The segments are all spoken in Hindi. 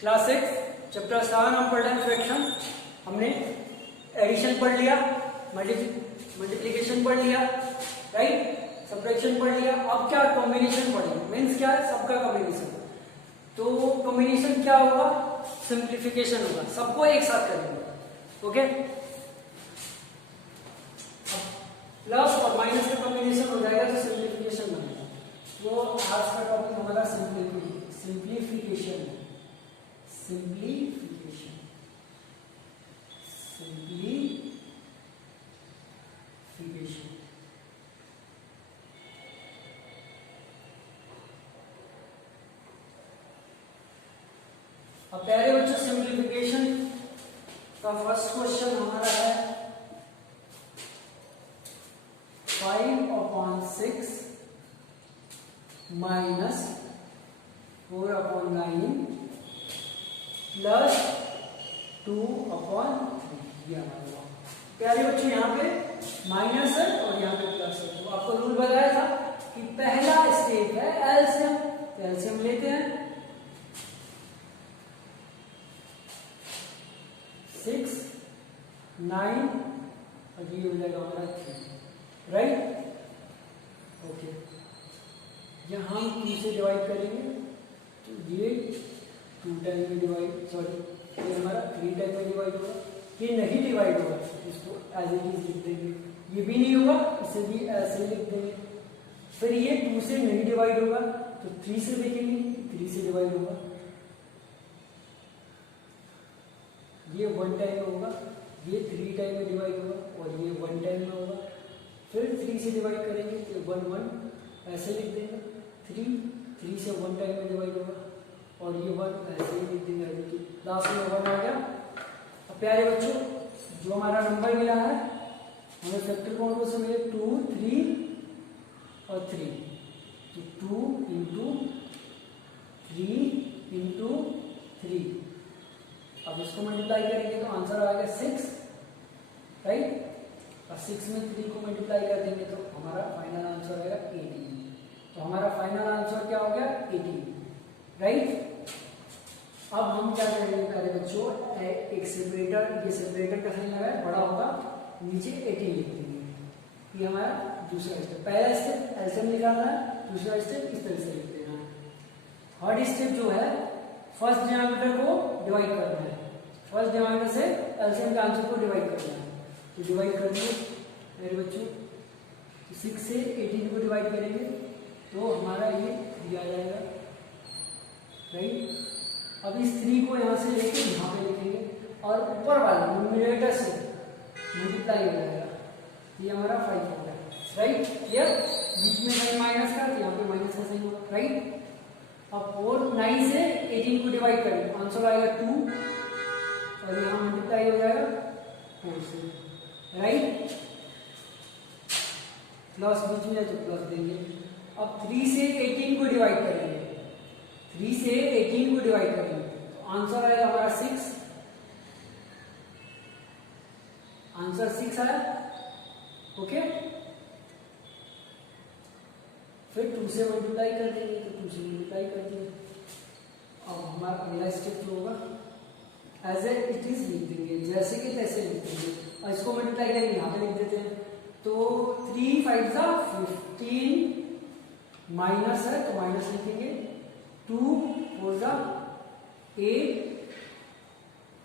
क्लास 6 चैप्टर 7 हम पढ़ रहे हैं फ्रैक्शन। हमने एडिशन पढ़ लिया, मल्टीप्लिकेशन पढ़ लिया, राइट, सब्ट्रैक्शन पढ़ लिया। अब क्या कॉम्बिनेशन पढ़ेंगे, मीन्स क्या है, सबका कॉम्बिनेशन। तो कॉम्बिनेशन क्या होगा, सिंप्लीफिकेशन होगा, सबको एक साथ करेंगे। ओके, प्लस और माइनस का कॉम्बिनेशन हो जाएगा तो सिंप्लीफिकेशन बनेगा। तो आज का टॉपिक हमारा सिंप्लीफिकेशन है। सिंप्लीफिकेशन अब प्यारे बच्चों, सिंप्लीफिकेशन का फर्स्ट क्वेश्चन हमारा है 5/6 माइनस 4/9 प्लस 2/3। प्यारे बच्चों, यहाँ पे माइनस है और यहाँ पे प्लस है। तो आपको रूल बताया था कि पहला स्टेप है एलसीएम। तो एलसीएम लेते हैं, 6 9 और ये हो जाएगा हमारा 3, राइट। ओके, यहाँ हम 2 से डिवाइड करेंगे तो ये 2 टाइम में डिवाइड, सॉरी ये हमारा 3 टाइम में डिवाइड होगा। ये नहीं डिवाइड होगा, इसको एज इट इज लिख देंगे। ये भी नहीं होगा, इसे भी ऐसे लिख देंगे। फिर ये 2 से नहीं डिवाइड होगा तो 3 से लिखेंगे, 3 से डिवाइड होगा। ये 1 टाइम में होगा, ये 3 टाइम में डिवाइड होगा और ये 1 टाइम में होगा। फिर 3 से डिवाइड करेंगे तो 1 1 ऐसे लिख देंगे। 3 से 1 टाइम में डिवाइड होगा और ये 1 ऐसे ही लिख देंगे। लास्ट में 1 आ गया। अब प्यारे बच्चों, जो हमारा नंबर मिला है हमें फैक्टर कौन से मिले, 2 3 और 3। तो 2 इंटू 3 इंटू 3। अब इसको मल्टीप्लाई करेंगे तो आंसर आएगा 6, राइट। और 6 में 3 को मल्टीप्लाई कर देंगे तो हमारा फाइनल आंसर आएगा 18। तो हमारा फाइनल आंसर क्या हो गया, 18, राइट। अब हम क्या करेंगे प्यारे बच्चों, एक सेपरेटर, ये सेपरेटर का साइन लगा है, बड़ा होगा, नीचे 18 लिख देंगे। ये हमारा दूसरा स्टेप। पहला स्टेप एलसीएम निकालना है, दूसरा स्टेप इस तरह से लिख देना है। थर्ड स्टेप जो है, फर्स्ट डिनोमिनेटर को डिवाइड करना है। फर्स्ट डिनोमिनेटर से एलसीएम के आंसर को डिवाइड करना है। तो डिवाइड कर दिए मेरे बच्चों, 6 से 18 को डिवाइड करेंगे तो हमारा ये 3 आ जाएगा, राइट। अब इस 3 को यहाँ से लेके यहाँ पे लिखेंगे और ऊपर वाला न्यूमरेटर से मल्टीप्लाई हो जाएगा। ये हमारा 5 हो गया, राइट। क्लियर, बीच में साइन माइनस का, यहाँ पे माइनस का साइन होगा, राइट। अब 4 9 से 18 को डिवाइड करें, आंसर आएगा 2 और यहाँ मल्टीप्लाई हो जाएगा 4 से, राइट। प्लस बीच में है तो प्लस देंगे। अब 3 से 18 को डिवाइड करेंगे, 3 से 18 को डिवाइड करेंगे तो आंसर आएगा हमारा 6। आंसर 6 आया, ओके। फिर 2 से मल्टीप्लाई कर देंगे तो 2 से मल्टीप्लाई कर देंगे। अब हमारा अगला स्टेप जो होगा एज इट इज लिख देंगे, जैसे कि तैसे लिख देंगे और इसको मल्टीप्लाई करेंगे, यहाँ पे लिख देते हैं। तो 3 5 15 माइनस है तो माइनस लिखेंगे, 2 4 8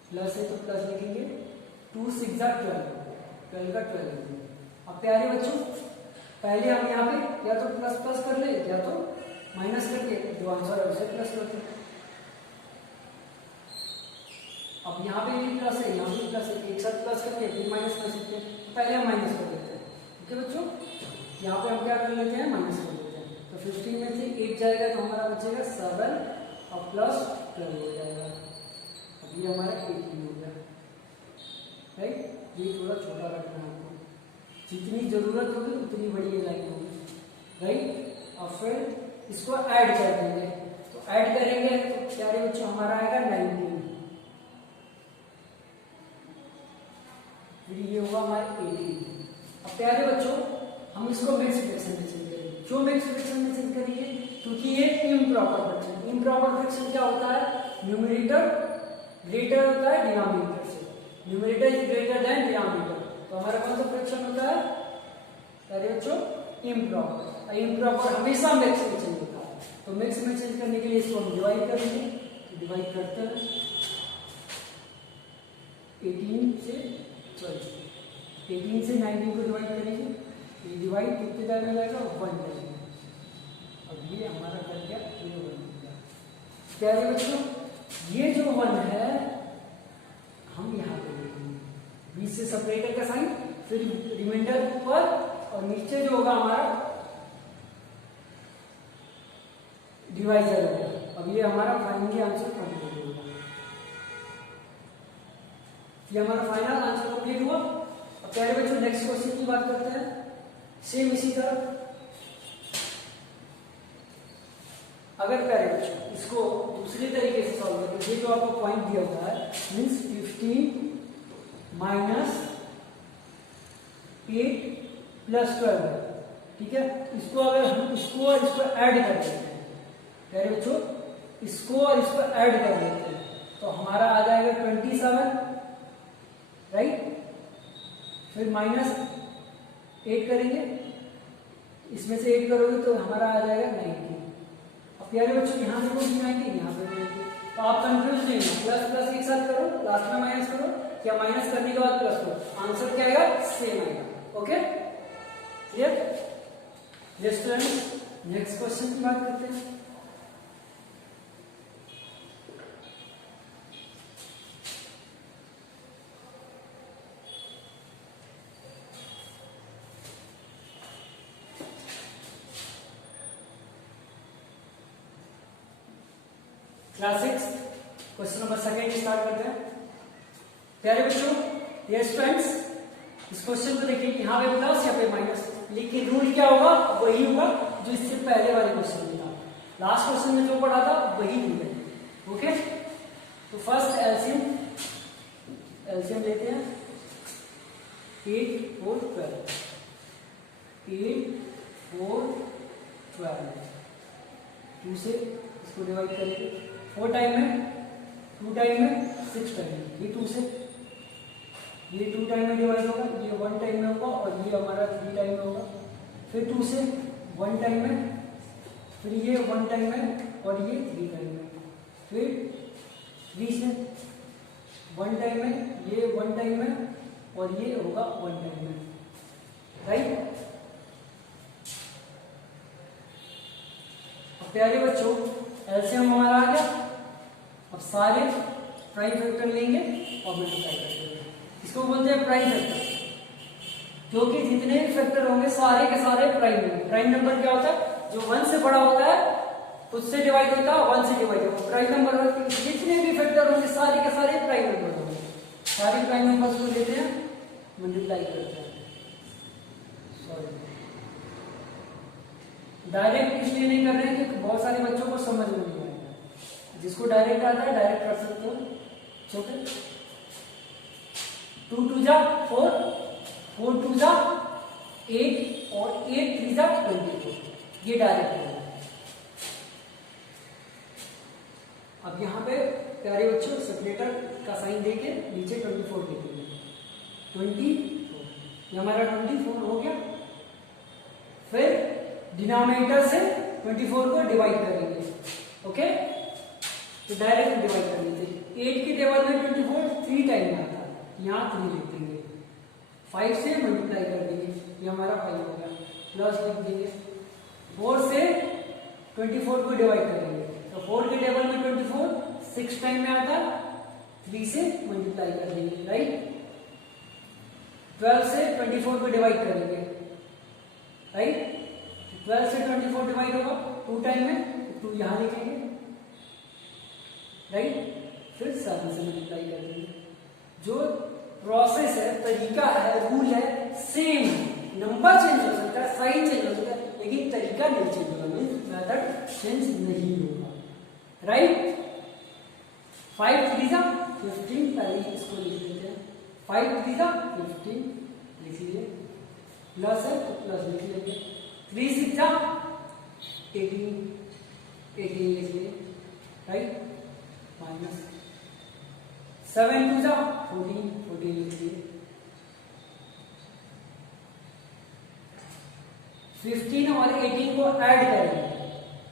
प्लस है तो प्लस लिखेंगे, 2 6 12 12 का 12 लिखेंगे। अब प्यारे बच्चों, पहले हम यहाँ पे या तो प्लस प्लस कर ले या तो माइनस करके जो आंसर है उसे प्लस करते हैं। अब यहाँ पे भी प्लस है, यहाँ भी प्लस है, एक साथ प्लस करके फिर माइनस कर सकते हैं। पहले हम माइनस कर देते हैं, ओके बच्चों। यहाँ पे हम क्या कर लेते हैं, माइनस कर देते हैं। तो 15 में से 8 जाएगा तो हमारा बचेगा 7 और प्लस 12 हो जाएगा। अब ये हमारा 18 हो गया, राइट। ये थोड़ा छोटा रखना है आपको, जितनी जरूरत होगी उतनी बड़ी लाइन होगी, राइट। और फिर इसको ऐड कर देंगे, तो ऐड करेंगे तो प्यारे बच्चों हमारा आएगा 19। फिर ये होगा हमारा 18। अब प्यारे बच्चों, हम इसको मिक्स फ्रैक्शन में चेंज करेंगे। क्यों मिक्स फ्रैक्शन में चेंज करेंगे, क्योंकि ये इम्प्रॉपर फ्रैक्शन। इम्प्रॉपर फ्रैक्शन क्या होता है, न्यूमरेटर ग्रेटर होता है डिनोमिनेटर से, numerator is greater than denominator. तो हमारा कौन सा फ्रैक्शन होता है अरे बच्चों इम्प्रॉपर। इम्प्रॉपर हमेशा मिक्स में चेंज होता है, तो मिक्स में चेंज करने के लिए इसको हम डिवाइड करेंगे। तो डिवाइड करते हैं 18 से 19 को डिवाइड करेंगे, ये डिवाइड कितने टाइम में जाएगा 1 टाइम। अब ये हमारा कर गया ये 1 हो गया। क्या है बच्चों ये जो 1 है हम यहाँ पे लिखेंगे, बीच से सेपरेटर का साइन, फिर रिमाइंडर ऊपर और नीचे जो होगा हमारा डिवाइजर होगा। अब ये हमारा फाइनली आंसर कंप्लीट होगा, ये हमारा फाइनल आंसर कंप्लीट हुआ। अब प्यारे बच्चों नेक्स्ट क्वेश्चन की बात करते हैं। सेम इसी तरह अगर प्यारे बच्चों इसको दूसरे तरीके से सॉल्व करें, ये जो आपको पॉइंट दिया हुआ है मीन्स 15 माइनस 8 प्लस 12 है, ठीक है। इसको अगर हम इसको और इसको ऐड कर देते हैं प्यारे बच्चों, इसको और इसको ऐड कर देते हैं तो हमारा आ जाएगा 27, राइट। फिर माइनस 8 करेंगे, इसमें से 8 करोगे तो हमारा आ जाएगा 19। अब प्यारे बच्चों यहाँ देखो 19, यहाँ पे 19, तो आप कंफ्यूज नहीं हो, प्लस प्लस एक साथ करो, लास्ट में माइनस करो या माइनस करने के बाद प्लस करो, आंसर क्या आएगा सेम आएगा। Okay clear. Student next question की बात करते हैं। क्लास 6 क्वेश्चन नंबर 2 स्टार्ट करते हैं। प्यारे बच्चों ये स्टूडेंट्स इस क्वेश्चन को देखिए, यहाँ पे प्लस यहाँ पे माइनस, लेकिन रूल क्या होगा वही होगा जो इससे पहले वाले क्वेश्चन में था। लास्ट क्वेश्चन में जो पढ़ा था वही रूल है। ओके तो फर्स्ट एलसीएम लेते हैं 8 4 12, 8 4 12, 2 से इसको डिवाइड करेंगे, 4 टाइम में 2 टाइम में 6 टाइम में, ये 2 से ये 2 टाइम में डिवाइड होगा, ये 1 टाइम में होगा और ये हमारा 3 टाइम में होगा, फिर 2 से 1 टाइम में, फिर ये 1 टाइम में और ये 3 टाइम में, फिर 3 से 1 टाइम में, ये 1 टाइम में और ये होगा 1 टाइम में, राइट। अब प्यारे बच्चों एलसीएम हमारा आ गया। अब सारे प्राइम फैक्टर लेंगे और मल्टीप्लाई करते हैं, इसको बोलते हैं प्राइम फैक्टर, क्योंकि जितने भी फैक्टर होंगे सारे के सारे प्राइम होंगे। प्राइम नंबर क्या होता है जो 1 से बड़ा होता है उससे डिवाइड होता है, 1 से डिवाइड होता है। प्राइम नंबर जितने भी फैक्टर होंगे सारे के सारे प्राइम नंबर होंगे। सारे प्राइम नंबर्स को लेते हैं मल्टीप्लाई करते हैं। सॉरी डायरेक्ट इसलिए नहीं कर रहे हैं कि बहुत सारे बच्चों को समझ में नहीं आएगा, जिसको डायरेक्ट आता है डायरेक्ट कर सकते हो। छोटे 2 2 जा 4, 4 2 जा 8 और 8 3 जा 24, ये डायरेक्ट है। अब यहाँ पे प्यारे बच्चों सेपरेटर का साइन देके नीचे 24 लिखेंगे, 24 ये हमारा 24 हो गया। फिर डिनोमिनेटर से 24 को डिवाइड करेंगे। ओके तो डायरेक्ट डिवाइड कर लीजिए, 8 की टेबल में 24 3 टाइम में आता है, यहाँ 3 लिख देंगे, 5 से मल्टीप्लाई कर देंगे, ये हमारा 5 हो गया, प्लस लिख देंगे, 4 से 24 को डिवाइड करेंगे, तो 4 की टेबल में 24 6 टाइम में आता है, 3 से मल्टीप्लाई कर देंगे, राइट। 12 से 24 को डिवाइड करेंगे, राइट। 12 से 24 डिवाइड होगा 2 टाइम में, 2 यहाँ लिखेंगे, राइट। फिर 7 से मल्टीप्लाई कर देंगे। जो प्रोसेस है, तरीका है, रूल है सेम, नंबर चेंज हो सकता है, साइन चेंज हो सकता है, लेकिन तरीका नहीं चेंज होगा, मीन्स मेथड चेंज नहीं होगा, राइट। 5 3 जा 15, पहले इसको लिख देते हैं, 5 3 जा 15 लिख लीजिए, प्लस है तो प्लस लिख लीजिए, 3 6 जा 18 लिख लीजिए, राइट। माइनस 7 2 जा 14, 14 लिखिए। 15 और 18 को ऐड करेंगे,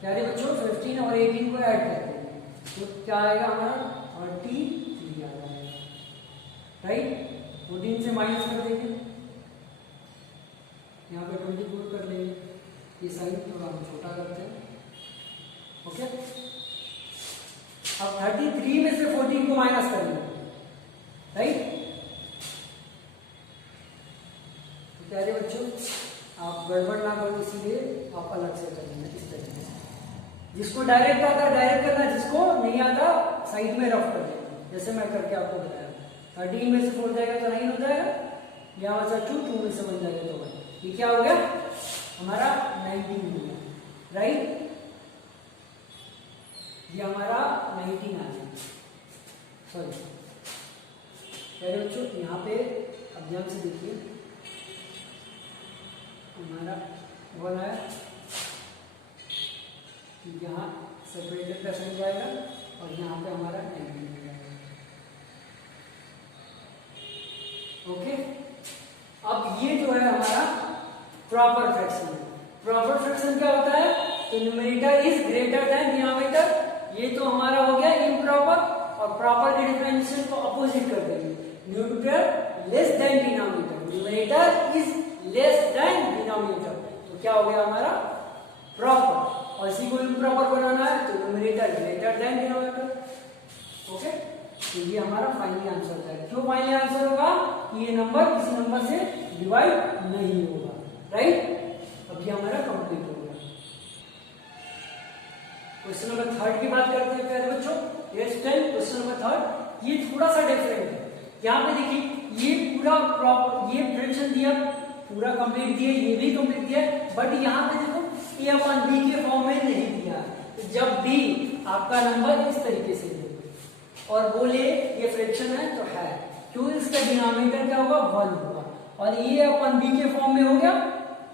प्यारे बच्चों 15 और 18 को ऐड करते हैं तो क्या आएगा हमारा 33 आ जाएगा, राइट। 14 से माइनस कर देंगे, यहाँ पे 24 कर लेंगे, ये साइन थोड़ा हम छोटा करते हैं, ओके। अब 33 में से 14 को माइनस करेंगे, राइट। तो प्यारे बच्चों आप गड़बड़ ना करो, इसीलिए आप अलग से करेंगे इस तरीके से। जिसको डायरेक्ट आता है डायरेक्ट करना, जिसको नहीं आता साइड में रफ कर देना, जैसे मैं करके आपको बताया। 13 में से 4 जाएगा तो 9 हो जाएगा, यहाँ से 2 में से 1 जाएगा तो 1, ये क्या हो गया हमारा 19 हो गया, राइट। ये हमारा 19 आ गया, सॉरी प्यारे बच्चों यहाँ पे अब ध्यान से देखिए, हमारा 1 आया, यहाँ सेपरेटेड का साइन जाएगा और यहाँ पे हमारा 19 हो जाएगा, ओके। अब ये जो है हमारा प्रॉपर फ्रैक्शन है। प्रॉपर फ्रैक्शन क्या होता है, तो numerator is greater than denominator, ये तो हमारा हो गया इम्प्रॉपर, और प्रॉपर के डिफरेंशिएशन को अपोजिट कर देंगे, numerator less than denominator, numerator is less than denominator, तो क्या हो गया हमारा प्रॉपर। और इसी को इम्प्रॉपर बनाना है तो numerator greater than denominator, okay. तो ये हमारा फाइनल आंसर होता है। क्यों फाइनल आंसर होगा कि ये नंबर किसी नंबर से डिवाइड नहीं होगा, राइट। अब ये हमारा कंप्लीट हो गया। क्वेश्चन नंबर 3 की बात करते हैं प्यारे बच्चों, क्वेश्चन नंबर 3, ये थोड़ा सा डिफरेंट है। यहाँ पे देखिए ये पूरा प्रॉपर, ये फ्रैक्शन दिया पूरा कंप्लीट दिया, ये भी कंप्लीट दिया, बट यहाँ पे देखो ए अपॉन बी के फॉर्म में नहीं दिया। तो जब भी आपका नंबर इस तरीके से और बोले ये फ्रैक्शन है तो है, क्यों, इसका डिनोमिनेटर क्या होगा 1 होगा, और ए अपॉन बी के फॉर्म में हो गया,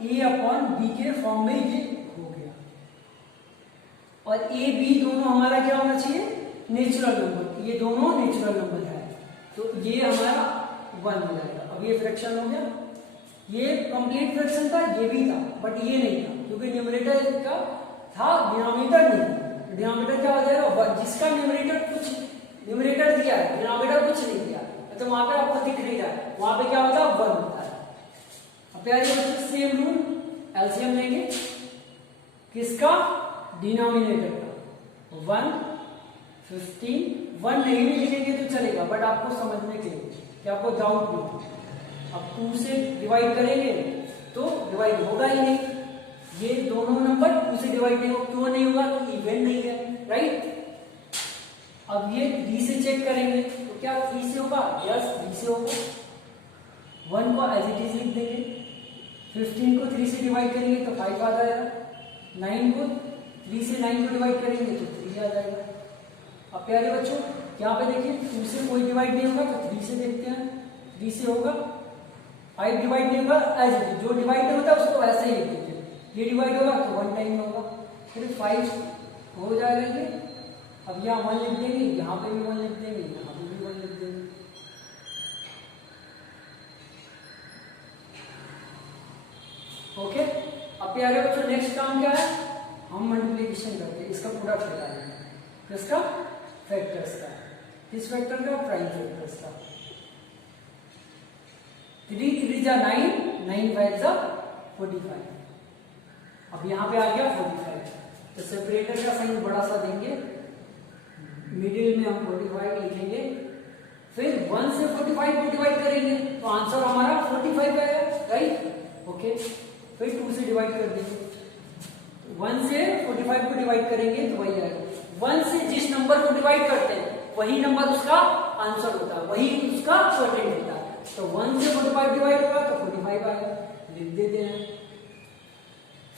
ए अपॉन बी के फॉर्म में ये हो गया, और ए बी दोनों हमारा क्या होना चाहिए नेचुरल नंबर, ये दोनों नेचुरल नंबर है, तो ये हमारा 1 हो जाएगा। अब ये फ्रैक्शन हो गया, ये कंप्लीट फ्रैक्शन था, ये भी था, बट ये नहीं था क्योंकि न्यूमरेटर का था, डिनोमिनेटर नहीं। डिनोमिनेटर क्या हो जाएगा, जिसका न्यूमरेटर कुछ न्यूमरेटर दिया है, डिनोमिनेटर कुछ नहीं दिया, तो वहां पे आपको दिख नहीं रहा है, वहां पे क्या होता है 1 होता है। अब प्यारे बच्चों सेम रूल, एलसीएम लेंगे किसका, डिनोमिनेटर का, 1 15, 1 नहीं भी लिखेंगे तो चलेगा, बट आपको समझने के लिए कि आपको डाउट नहीं। अब 2 से डिवाइड करेंगे तो डिवाइड होगा ही नहीं, ये दोनों नंबर 2 से डिवाइड नहीं होगा, क्यों नहीं होगा, तो इवन नहीं है, राइट। अब ये 3 से चेक करेंगे तो क्या 3 से होगा, यस 3 से होगा, 1 को एज इट इज लिख देंगे, 15 को 3 से डिवाइड करेंगे तो 5 आ जाएगा, 9 को 3 से 9 को डिवाइड करेंगे तो 3 आ जाएगा। अब प्यारे बच्चों यहाँ पे देखिए 2 से कोई डिवाइड नहीं होगा तो 3 से देखते हैं, 3 से होगा, 5 डिवाइड नहीं होगा एज इट इज, जो डिवाइड होता है उसको वैसे ही लिख देते हैं, ये डिवाइड होगा तो 1 टाइम में होगा, फिर 5 हो जाएगा ये। अब यहाँ 1 लिख देंगे, यहाँ पे भी 1 लिख देंगे, यहाँ पे भी 1 लिख देंगे, ओके। अब प्यारे बच्चों नेक्स्ट काम क्या है, हम मल्टीप्लिकेशन करते हैं, इसका पूरा फैक्टर, किसका, फैक्टर्स का, किस फैक्टर का, प्राइम फैक्टर्स का। 3 3 जा 9, 9 5 जा 45। अब यहाँ पे आ गया 45, तो सेपरेटर का साइन बड़ा सा देंगे, मिडिल में हम 45 लिखेंगे, फिर 1 से 45 को डिवाइड करेंगे तो आंसर हमारा 45 आएगा, राइट, ओके। फिर 2 से डिवाइड कर देंगे, 1 से 45 को डिवाइड करेंगे तो वही आएगा, 1 से जिस नंबर को डिवाइड करते हैं वही नंबर उसका आंसर होता है, वही उसका क्वोटिएंट होता है, तो 1 से 45 डिवाइड होगा तो 45 आएगा, लिख देते हैं।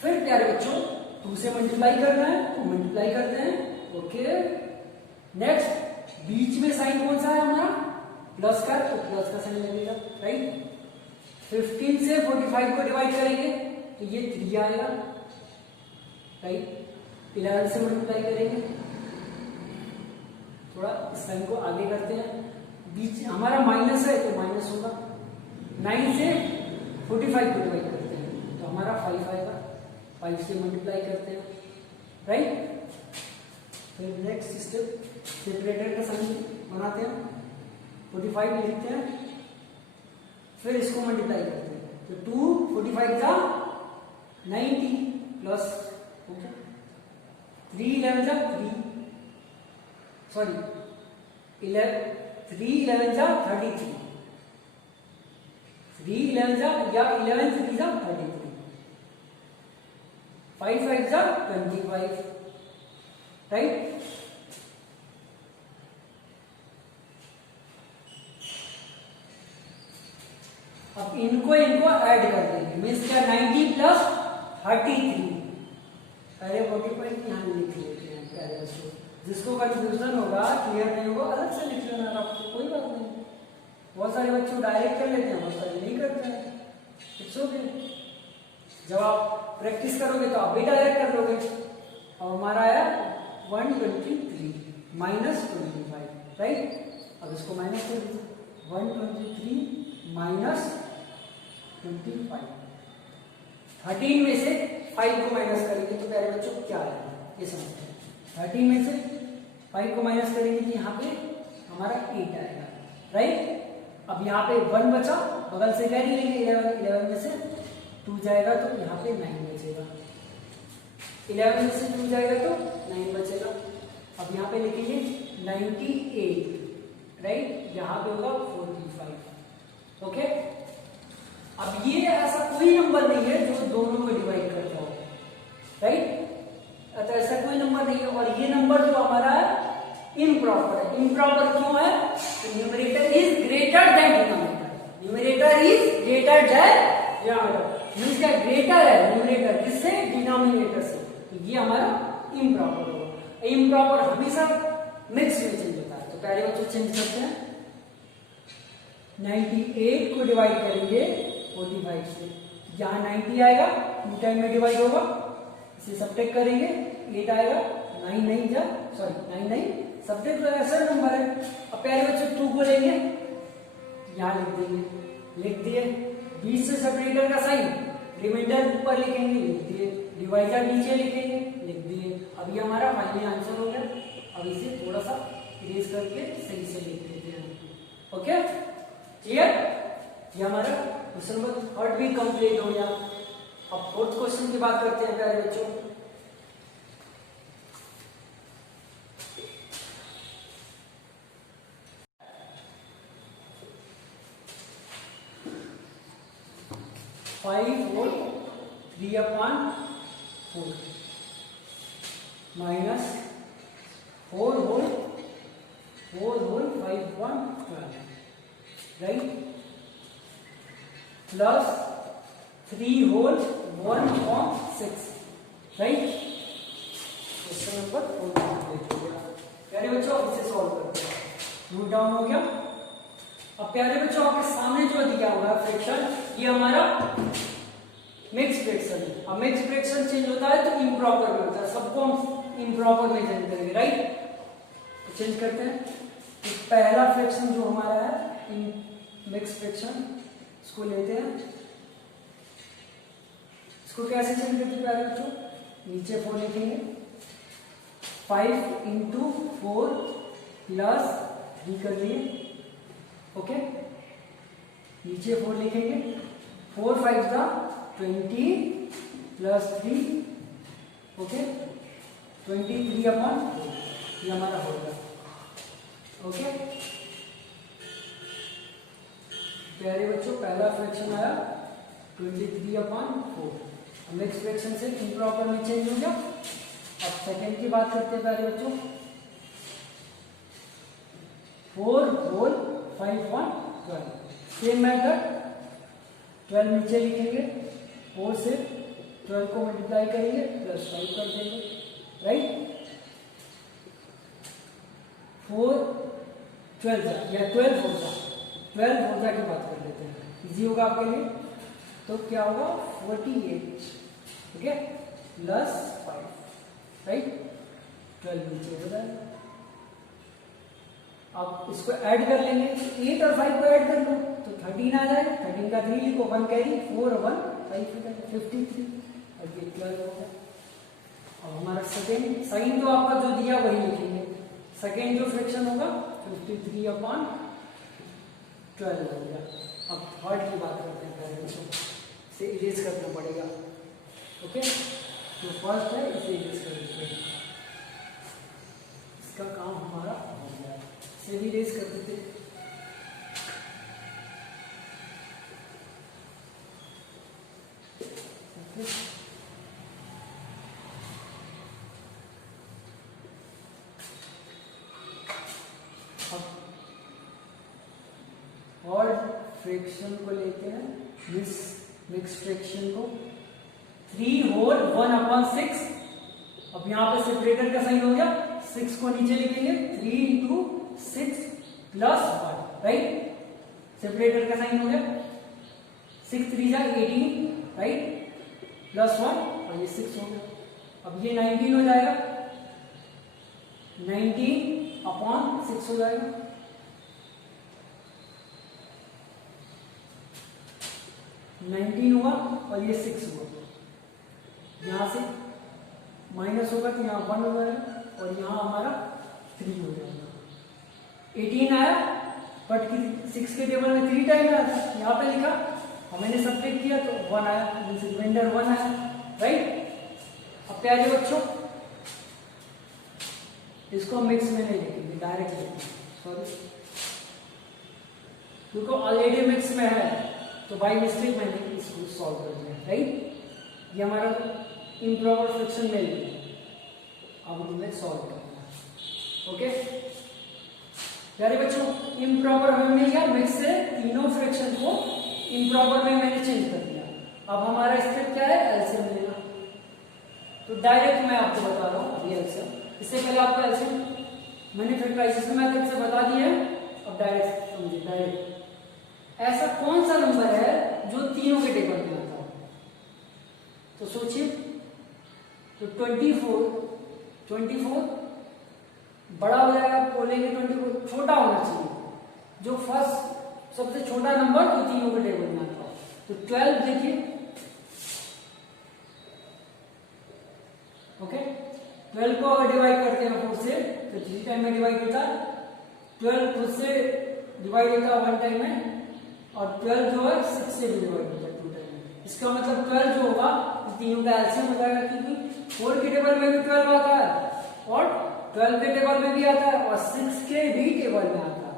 फिर प्यारे बच्चों 2 से मल्टीप्लाई करना है तो मल्टीप्लाई करते हैं, ओके। नेक्स्ट बीच में साइन कौन सा है हमारा, प्लस का, तो प्लस का साइन लगेगा, राइट। 15 से 45 को डिवाइड करेंगे तो ये 3 आएगा, राइट। 11 से मल्टीप्लाई करेंगे थोड़ा इस साइन को आगे करते हैं, बीच हमारा माइनस है तो माइनस होगा, 9 से 45 को डिवाइड करते हैं तो हमारा 5 आएगा, 5 से मल्टीप्लाई करते हैं, राइट। फिर नेक्स्ट स्टेप सेपरेटर का साइन बनाते हैं, 45 लिखते हैं, फिर इसको मल्टीप्लाई करते हैं तो 2 45 जा 90 प्लस 3 11 जा 3 सॉरी 3 11 जा 33, 3 11 जा या 11 3 जा 33, 5 5 जा 25, राइट। अब इनको ऐड कर देंगे, मीन्स क्या 90 प्लस 33, पहले 45 यहाँ लिख लेते हैं पहले उसको, जिसको कंफ्यूजन होगा क्लियर नहीं होगा अलग से लिख लेना, आपको कोई बात नहीं। बहुत सारे बच्चे डायरेक्ट कर लेते हैं, बहुत सारे नहीं करते हैं, इट्स ओके। जब आप प्रैक्टिस करोगे तो आप भी डायरेक्ट कर लोगे। अब हमारा है 123 माइनस 25, राइट। अब इसको माइनस कर दीजिए, 123 माइनस 25, 13 में से 5 को माइनस करेंगे तो प्यारे बच्चों क्या आएगा ये समझते हैं। 13 में से 5 को माइनस करेंगे तो यहाँ पे हमारा 8 आएगा, राइट। अब यहाँ पे 1 बचा, बगल से कैरी लेंगे 11, 11 में से 2 जाएगा तो यहाँ पे 9 बचेगा, 11 में से 2 जाएगा तो 9 बचेगा। अब यहाँ पे लिखेंगे 98, राइट, यहाँ पे होगा 45, ओके। अब ये ऐसा कोई नंबर नहीं है जो दोनों को डिवाइड करता हो, राइट। तो ऐसा कोई नंबर नहीं है, और ये नंबर जो हमारा है इम्प्रॉपर है। इम्प्रॉपर क्यों है? Numerator is greater than denominator, numerator is greater than denominator, means क्या ग्रेटर है न्यूमरेटर किससे? डिनोमिनेटर से, तो ये हमारा इम्प्रॉपर होगा। इम्प्रॉपर हमेशा मिक्स में चेंज होता है, तो पहले बच्चों चेंज करते हैं, 98 को डिवाइड करेंगे 45 से, यहाँ 90 आएगा, 2 टाइम में डिवाइड होगा, इसे सब्ट्रैक्ट करेंगे 8 आएगा, 9 9 जा सॉरी 9 9 सब्ट्रैक्ट तो ऐसा नंबर है। अब प्यारे बच्चों 2 को लेंगे, यहाँ लिख देंगे, लिख दिए, 20 से सेपरेटर का साइन, रिमाइंडर ऊपर लिखेंगे, लिख दिए, डिवाइजर नीचे लिखेंगे, लिख दिए। अब ये हमारा फाइनल आंसर हो गया। अब इसे थोड़ा सा इरेज करके सही से लिख देते हैं, ओके, क्लियर। ये हमारा क्वेश्चन नंबर 3 भी कंप्लीट हो गया। अब 4th क्वेश्चन की बात करते हैं प्यारे बच्चों। Five whole 3/4 minus 4 whole 5/12, right, plus 3 whole 1/6, right. Question number 4 complete हो गया प्यारे बच्चों। अब इसे सॉल्व करते हैं, नोट डाउन हो गया। अब प्यारे बच्चों आपके सामने जो दिया हुआ है फ्रैक्शन, ये हमारा मिक्स फ्रैक्शन है। अब मिक्स फ्रैक्शन चेंज होता है तो इम्प्रॉपर में होता है, सबको हम इम्प्रॉपर में चेंज करेंगे, राइट। तो चेंज करते हैं, तो पहला फ्रैक्शन जो हमारा है मिक्स फ्रैक्शन, इसको लेते हैं, इसको कैसे चेंज करते हैं प्यारे बच्चों? नीचे 4 लिखेंगे, 5 इंटू 4 प्लस 3 कर लिए, ओके, नीचे 4 लिखेंगे, 4 5 का 20 प्लस 3, ओके, 23/4 ये हमारा हो गया, ओके। प्यारे बच्चों पहला फ्रैक्शन आया 23/4, मिक्स फ्रैक्शन से इम्प्रॉपर में चेंज हो गया। अब सेकेंड की बात करते हैं प्यारे बच्चों, 4 होल 5/12, सेम मेथड, 12 नीचे लिखेंगे, 4 से 12 को मल्टीप्लाई करेंगे प्लस 5 कर देंगे, राइट। 4 12 या 12 होगा, 12 होगा की बात कर लेते हैं, इजी होगा आपके लिए। तो क्या होगा 48, ठीक है, प्लस 5, राइट, 12 नीचे हो जाएगा, अब इसको ऐड कर लेंगे, 8 और 5 को ऐड कर लो तो 13 आ जाएगा, 13 का 3 लिखो, 1 कैरी, 4 और 1 5 हो जाएगा 53, और ये 12 हो गया। अब हमारा सेकेंड साइन तो आपका जो दिया वही लिखेंगे, सेकेंड जो फ्रैक्शन होगा 53 अपॉन 12 हो गया। अब थर्ड की बात करते हैं, पहले इसे इरेज करना पड़ेगा। ओके, तो फर्स्ट है इसे इरेज कर देते हैं, इसका काम हमारा हो गया, इसे भी इरेज कर देते हैं। और फ्रैक्शन को लेते हैं, मिक्स फ्रैक्शन को, 3 होल 1 अपॉन 6। अब यहाँ पे सेपरेटर का साइन हो गया, 6 को नीचे लिखेंगे, 3 इंटू 6 प्लस 1, राइट, सेपरेटर का साइन हो गया, 6 3 जा 18, राइट, प्लस 1 और ये 6 हो गया। अब ये 19 हो जाएगा, 19 अपॉन 6 हो जाएगा, 19 हुआ और ये 6 हुआ, यहां से माइनस होगा तो यहाँ 1 हो जाएगा और यहाँ हमारा 3 हो जाएगा। 18 आया बट 6 के टेबल में 3 टाइम आया था, यहाँ पे लिखा और मैंने सब्ट्रैक्ट किया तो 1 आया, रिमाइंडर 1 आया, राइट। अब प्यारे बच्चों इसको मिक्स में नहीं लिखेंगे, डायरेक्ट लिखेंगे, सॉरी, क्योंकि ऑलरेडी मिक्स में है तो बाय मिस्टेक मैंने इसको सॉल्व कर दिया, राइट। ये हमारा इम्प्रॉपर फ्रैक्शन मिल गया, अब हमें सॉल्व करना है। ओके प्यारे बच्चों, इम्प्रॉपर हमें मिल गया, मिक्स से तीनों फ्रैक्शन को इम्प्रॉपर में मैंने चेंज कर दिया। अब हमारा स्टेप क्या है, एलसीएम लेना। तो डायरेक्ट मैं आपको बता रहा हूँ अभी एलसीएम, इससे पहले आपका एलसीएम मैंने फैक्टराइजेशन मेथड से बता दिया है, अब डायरेक्ट समझिए। डायरेक्ट ऐसा कौन सा नंबर है जो तीनों के टेबल में आता हो, तो सोचिए, तो 24 बड़ा हो जाएगा, बोलेंगे 24 छोटा होना चाहिए, जो फर्स्ट सबसे छोटा नंबर तो तीनों के टेबल में आता हो। तो 12 देखिए, ओके, 12 को अगर डिवाइड करते हैं 4 से तो 3 टाइम में डिवाइड होता है, 12 खुद से डिवाइड होता है 1 टाइम में, और 12 जो है 6 से भी डिवाइड होता है 2 टाइम में। इसका मतलब 12 जो होगा तो तीनों का एलसीएम हो जाएगा, क्योंकि 4 के टेबल में भी 12 आता है और 12 के टेबल में भी आता है और 6 के भी टेबल में आता है,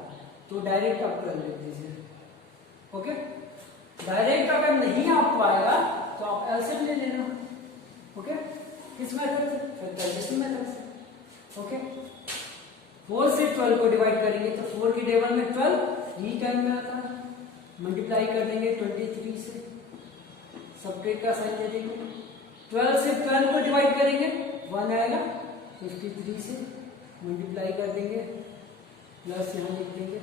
तो डायरेक्ट आप 12 लिख दीजिए। ओके, डायरेक्ट अगर नहीं आ पाएगा तो आप एलसीएम ले लेना। ओके, किस मेथड से, फैक्टराइजेशन मेथड से। ओके, 4 से 12 को डिवाइड करेंगे तो 4 के टेबल में 12 3 टाइम में आता है, मल्टीप्लाई कर देंगे 23 से, सब्ट्रैक्ट का साइन दे देंगे, 12 से 12 को डिवाइड करेंगे 1 आएगा, 53 से मल्टीप्लाई कर देंगे, प्लस यहाँ लिख देंगे,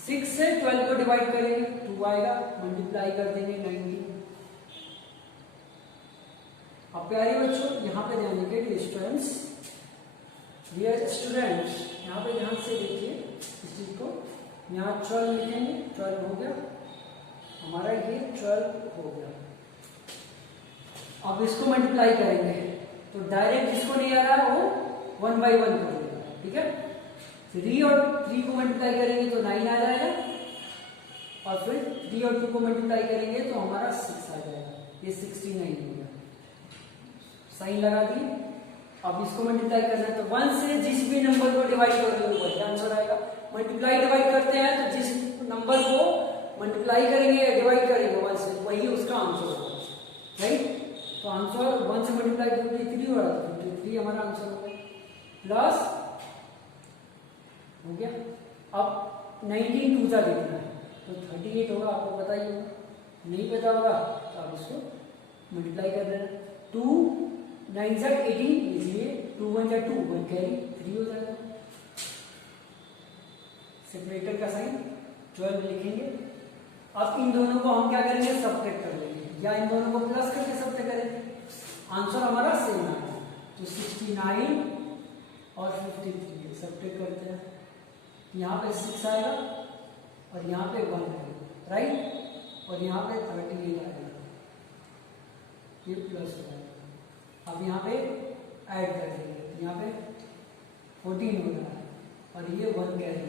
6 से 12 को डिवाइड करेंगे 2 आएगा, मल्टीप्लाई कर देंगे 19। अब प्यारे बच्चों यहाँ पे ध्यान देंगे, स्टूडेंट्स, डियर स्टूडेंट्स, यहाँ पे ध्यान से देखिए इस चीज को, यहाँ 12 लिखेंगे, 12 हो गया हमारा, ये 12 हो गया। अब इसको मल्टीप्लाई करेंगे तो डायरेक्ट जिसको नहीं आ रहा है वो 1 by 1 कर देगा, ठीक है। 3 और 3 को मल्टीप्लाई करेंगे तो 9 आ जाएगा, और फिर 3 और 2 को मल्टीप्लाई करेंगे तो हमारा 6 आ जाएगा, ये 69 हो गया, साइन लगा दिए। अब इसको मल्टीप्लाई करना है तो 1 से जिस भी नंबर को डिवाइड करोगे वही आंसर आएगा। मल्टीप्लाई डिवाइड करते हैं तो जिस नंबर को मल्टीप्लाई करेंगे या डिवाइड करेंगे 1 से, वही उसका आंसर होगा, राइट। तो आंसर 1 से मल्टीप्लाई 53 हो रहा था, 53 हमारा आंसर हो गया, प्लस हो गया। अब 19 2 जा देखना है तो 38 होगा, आपको पता ही होगा, नहीं पता होगा तो आप इसको मल्टीप्लाई कर देना, 2 9 जा 18, इसलिए 2 1 जा 2, 1 कैरी 3 हो जाएगा। सेपरेटर का साइन 12 लिखेंगे। अब इन दोनों को हम क्या करेंगे, सब्ट्रैक्ट कर लेंगे, या इन दोनों को प्लस करके सब्ट्रैक्ट करेंगे, आंसर हमारा सेम आएगा। तो 69 और 53 सब्ट्रैक्ट करते हैं यहाँ पे 6 आएगा और यहाँ पे 1 आएगा, राइट, और यहाँ पे 38 आएगा, ये प्लस हो जाएगा। अब यहाँ पे ऐड कर देंगे, यहाँ पे 14 हो रहा है और ये 1 कैरी,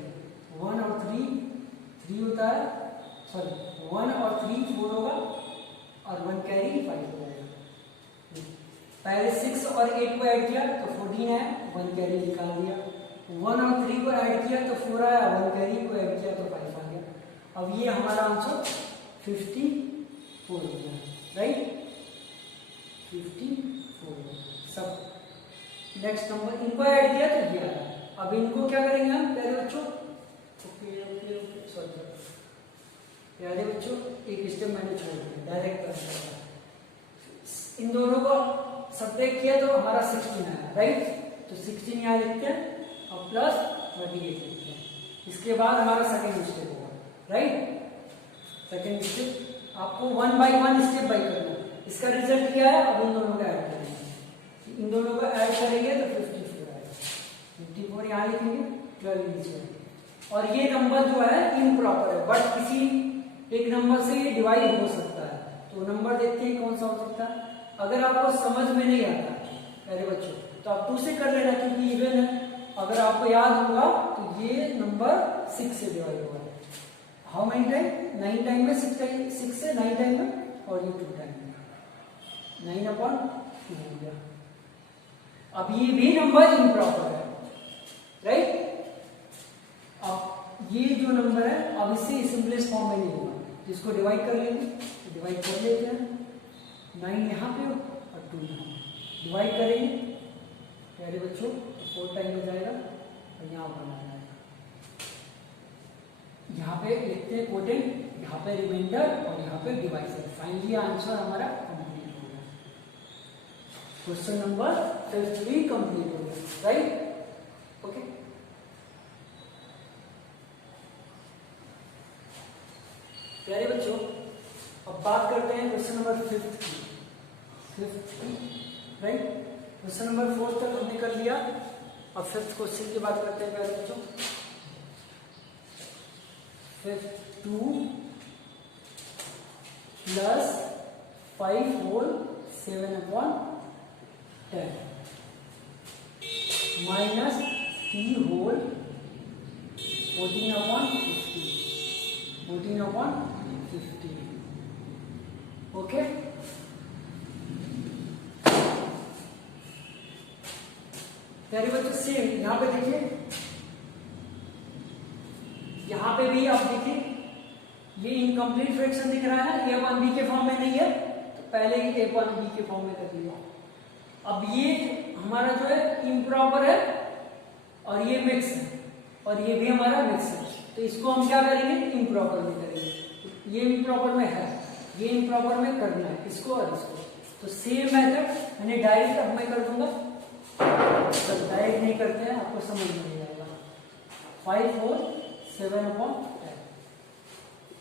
1 और 3 होता है, सॉरी 1 और 3 4 होगा और 1 कैरी 5 हो जाएगा। पहले 6 और 8 को ऐड किया तो 14 है, 1 कैरी निकाल दिया, 1 और 3 को ऐड किया तो 4 आया, 1 कैरी को ऐड किया तो 5 आ गया। अब ये हमारा आंसर 54 हो गया, राइट, 54। सब नेक्स्ट नंबर इनको ऐड किया तो ये आया। अब इनको क्या करेंगे हम प्यारे बच्चों, सॉरी प्यारे बच्चों, एक स्टेप मैंने छोड़ दिया, डायरेक्ट कर दिया। इन दोनों को सब्ट्रैक्ट किया तो हमारा 16 आया, राइट, तो 16 यहाँ लिखते हैं और प्लस 38 लिखते हैं। इसके बाद हमारा सेकेंड स्टेप होगा, राइट, सेकेंड स्टेप आपको 1 बाई 1 स्टेप बाई करना। इसका रिजल्ट क्या है, अब इन दोनों को ऐड करेंगे, इन दोनों को ऐड करेंगे तो 54 आएगा, 54 यहाँ लिखेंगे, 12 नीचे। और ये नंबर जो है इम्प्रॉपर है, बट किसी एक नंबर से ये डिवाइड हो सकता है, तो नंबर देखते हैं कौन सा हो सकता है। अगर आपको समझ में नहीं आता मेरे बच्चों तो आप 2 से कर लेना, क्योंकि इवन है। अगर आपको याद होगा तो ये नंबर 6 से डिवाइड होगा। हाउ मेनी टाइम, 9 टाइम में 6 से 9 टाइम में, और ये 2 टाइम में 9/2 हो गया। अब ये भी नंबर इम्प्रॉपर है, राइट। अब ये जो नंबर है अब इससे सिंपलेस्ट फॉर्म में नहीं होगा, जिसको डिवाइड कर लेंगे, डिवाइड कर लेते हैं, 9 यहाँ पे और 2 यहाँ पे डिवाइड करेंगे प्यारे बच्चों, तो 4 टाइम में जाएगा और यहाँ पर आ जाएगा। यहाँ पे लिखते हैं कोटेंट, यहाँ पे रिमाइंडर और यहाँ पे डिवाइसर। फाइनली आंसर हमारा कंप्लीट हो गया, क्वेश्चन नंबर 53 कंप्लीट हो गया, राइट, ओके। प्यारे बच्चों अब बात करते हैं क्वेश्चन नंबर 5 की, राइट। क्वेश्चन नंबर 4 तक हमने कर लिया, अब 5th क्वेश्चन की बात करते हैं प्यारे बच्चों। 2 + 5 होल 7/10 माइनस 3 होल 14/50, 14/50, ओके। प्यारे बच्चों सेम यहां पे देखिए, यहां पे भी आप देखिए ये इनकम्प्लीट फ्रैक्शन दिख रहा है, a1b के फॉर्म में नहीं है, तो पहले ही a1b के फॉर्म में कर लिया। अब ये हमारा जो है इम्प्रॉपर है और ये मिक्स है और ये भी हमारा मिक्स है, तो इसको हम क्या करेंगे, इम्प्रॉपर में करेंगे। ये इम्प्रॉपर में है, ये इम्प्रॉपर में करना है इसको और इसको, तो सेम मेथड मैंने डायरेक्ट अब मैं कर दूंगा, तो डायरेक्ट नहीं करते हैं, आपको समझ में नहीं आएगा। 5 होल 7/10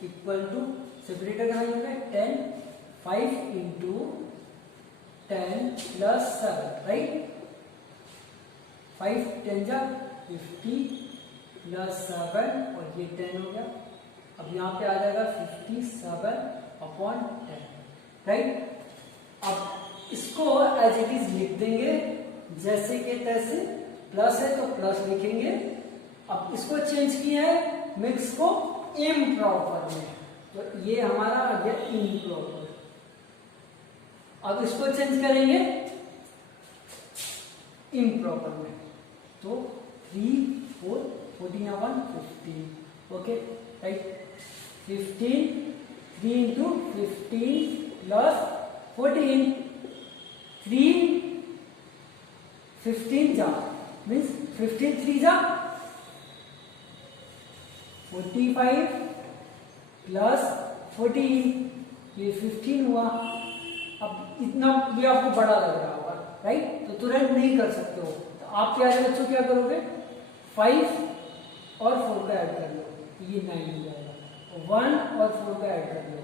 इक्वल टू सेपरेटर का वैल्यू है 10, 5 इंटू 10 + 7, राइट, 5 10 जा 50 + 7 और ये 10 हो गया। अब यहाँ पे आ जाएगा 57/10, राइट। अब इसको एज इट इज लिख देंगे जैसे के तैसे, प्लस है तो प्लस लिखेंगे। अब इसको चेंज किया है मिक्स को इम्प्रॉपर में, तो ये हमारा आ गया इम्प्रॉपर। अब इसको चेंज करेंगे इम्प्रॉपर में, तो 3 4 14/50, ओके, राइट। 15 3 इंटू 15 प्लस 14, 3 15 जा मीन्स 15 3 जा 45 प्लस 14, ये 15 हुआ। अब इतना ये आपको बड़ा लग रहा होगा, राइट, तो तुरंत नहीं कर सकते हो, तो आप प्यारे बच्चों क्या करोगे, 5 और 4 का ऐड कर लो, ये 9 हो जाएगा, 1 और 4 का ऐड कर लो,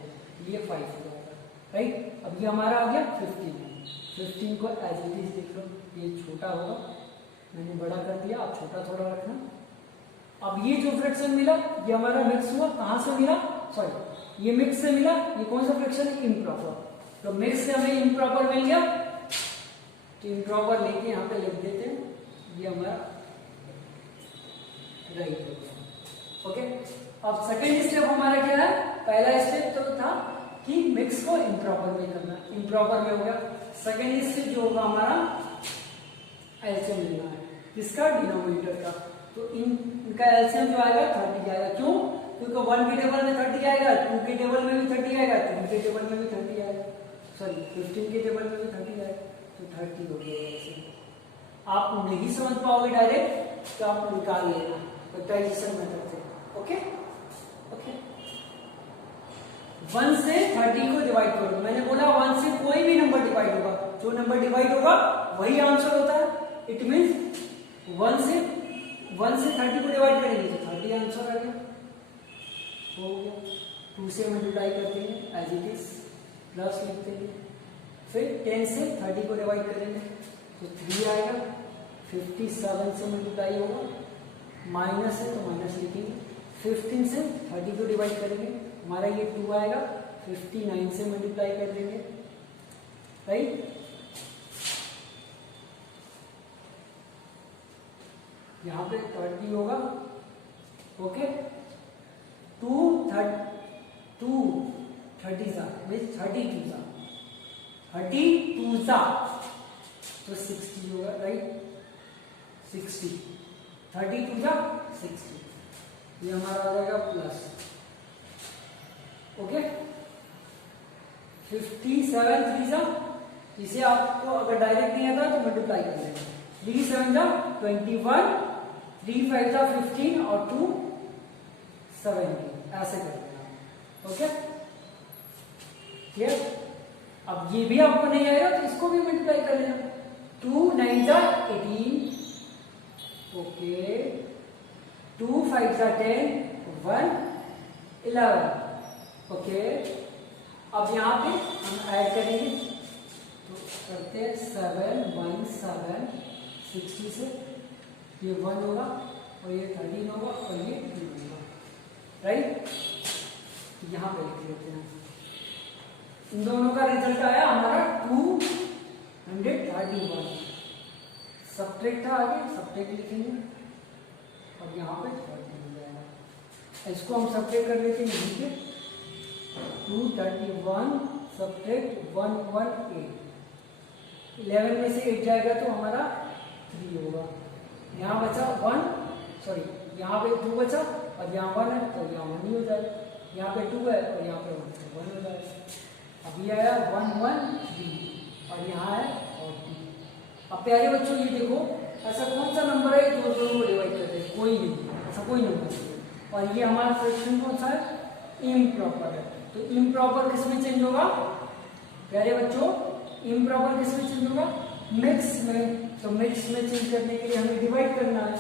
ये 5 हो जाएगा, राइट। अब ये हमारा आ गया 15 को एज इट इज लिख लो, ये छोटा होगा, मैंने बड़ा कर दिया, आप छोटा थोड़ा रखना, अब ये जो फ्रैक्शन मिला ये हमारा मिक्स हुआ, कहां से मिला, सॉरी ये मिक्स से मिला, ये कौन सा फ्रैक्शन है, इम्प्रॉपर। तो मिक्स से हमें इम्प्रॉपर मिल गया, तो इम्प्रॉपर लेके यहां पे लिख देते हैं, ये हमारा राइट हो गया। ओके, अब सेकेंड स्टेप हमारा क्या है, पहला स्टेप तो था कि मिक्स को इम्प्रॉपर में करना, इम्प्रॉपर में हो गया। सेकेंड स्टेप जो होगा हमारा एलसीएम लेना है, किसका, डिनोमिनेटर का। तो इनका एलसीएम जो आएगा 30 आएगा, क्यों, क्योंकि 1 के टेबल में 30 आएगा, 2 के टेबल में भी 30 आएगा, 3 के टेबल में भी 30 आएगा, सॉरी 15 के टेबल में भी 30 आएगा, तो 30 हो गया एलसीएम। आप नहीं समझ पाओगे डायरेक्ट तो आप निकाल लेना फैक्टराइजेशन मेथड से। ओके ओके, 1 से 30 को डिवाइड करो, मैंने बोला 1 से कोई भी नंबर डिवाइड होगा, जो नंबर डिवाइड होगा वही आंसर होता है। इट मींस 1 से 30 को डिवाइड करेंगे तो 30 आंसर आ गया, हो गया। 2 से मल्टीप्लाई करते हैं एज इट इज, प्लस लिखते हैं, फिर 10 से 30 को डिवाइड करेंगे तो 3 आएगा, 57 से मल्टीप्लाई होगा, माइनस है तो माइनस लिखेंगे, 15 से 30 को डिवाइड करेंगे, हमारा ये 2 आएगा, 59 से मल्टीप्लाई कर देंगे, राइट। यहां पे 30 होगा, ओके, 2 30 सा मीन्स 32 सा तो 60 होगा, राइट, 60, 32 सा 60, ये हमारा आ जाएगा प्लस, ओके। 57 3 सा, इसे आपको अगर डायरेक्ट नहीं आता तो मल्टीप्लाई कर लेंगे, 3 7 जा 21, 3 5 जा 15 और 2 70, ऐसे कर देना, ओके क्लियर। अब ये भी आपको नहीं आएगा तो इसको भी मल्टीप्लाई कर लेना, 2 9 जा 18, ओके, 2 5 जा 10, 1 11, ओके। अब यहाँ पे हम ऐड करेंगे तो करते हैं 7 1 7 60 से, ये 1 होगा और ये 13 होगा और ये 2 होगा, राइट। यहाँ पे लिख लेते हैं, इन दोनों का रिजल्ट आया हमारा 231, सब्ट्रैक्ट था, आगे सब्ट्रैक्ट लिखेंगे और यहाँ पे 30 हो जाएगा। इसको हम सब्ट्रैक्ट कर लेते हैं, यहीं पे 231 सब्ट्रैक्ट 118, 11 में से 8 जाएगा तो हमारा 3 होगा, यहाँ बचा 1, सॉरी यहाँ पे 2 बचा और यहाँ 1 है तो यहाँ 1 ही हो जाएगा, यहाँ पे 2 है और यहाँ पे 1 हो जाएगा। अभी आया 113 और यहाँ है 40। अब प्यारे बच्चों ये देखो, ऐसा कौन सा नंबर है जो दोनों को डिवाइड करते हैं, कोई नहीं, ऐसा कोई नंबर नहीं, और ये हमारा फ्रैक्शन कौन सा है, इम्प्रॉपर है। तो इम्प्रॉपर किस में चेंज होगा प्यारे बच्चों, इम्प्रॉपर किस में चेंज होगा, मिक्स में। तो मिक्स में चेंज करने के लिए हमें डिवाइड करना है,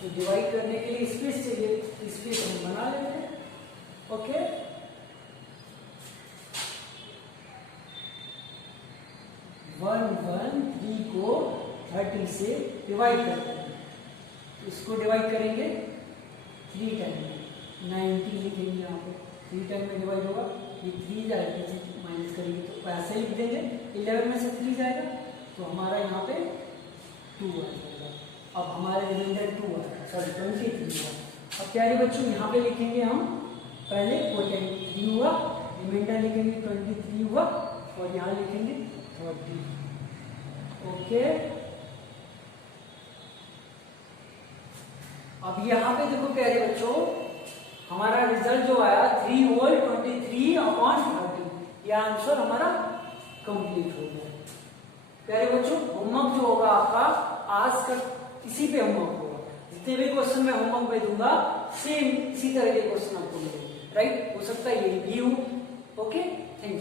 तो डिवाइड करने के लिए स्पेस चाहिए, स्पेस हम बना लेते हैं, ओके। 113 को 30 से डिवाइड करते हैं, इसको डिवाइड करेंगे 3 टाइम में, 90 लिखेंगे यहाँ पे, 3 टाइम में डिवाइड होगा, ये 3 जाएगा, माइनस करेंगे तो ऐसे लिख देंगे, 11 में से 3 जाएगा तो हमारा यहाँ पे 2 आ जाएगा। अब हमारे रिमाइंडर 2 आएगा, सॉरी 23 हुआ। अब प्यारे बच्चों यहाँ पे लिखेंगे हम, पहले 43 हुआ, रिमाइंडर लिखेंगे 23 हुआ और यहाँ लिखेंगे 30, ओके। अब यहाँ पे देखो प्यारे बच्चों, हमारा रिजल्ट जो आया 3 होल 23/30, यह आंसर हमारा कंप्लीट हो गया। प्यारे बच्चों होमवर्क जो होगा आपका आज का, इसी पे होमवर्क होगा, जितने भी क्वेश्चन मैं होमवर्क में दूंगा सेम इसी तरह के क्वेश्चन आपको मिलेंगे, राइट। हो सकता है ये भी हो, ओके, थैंक यू।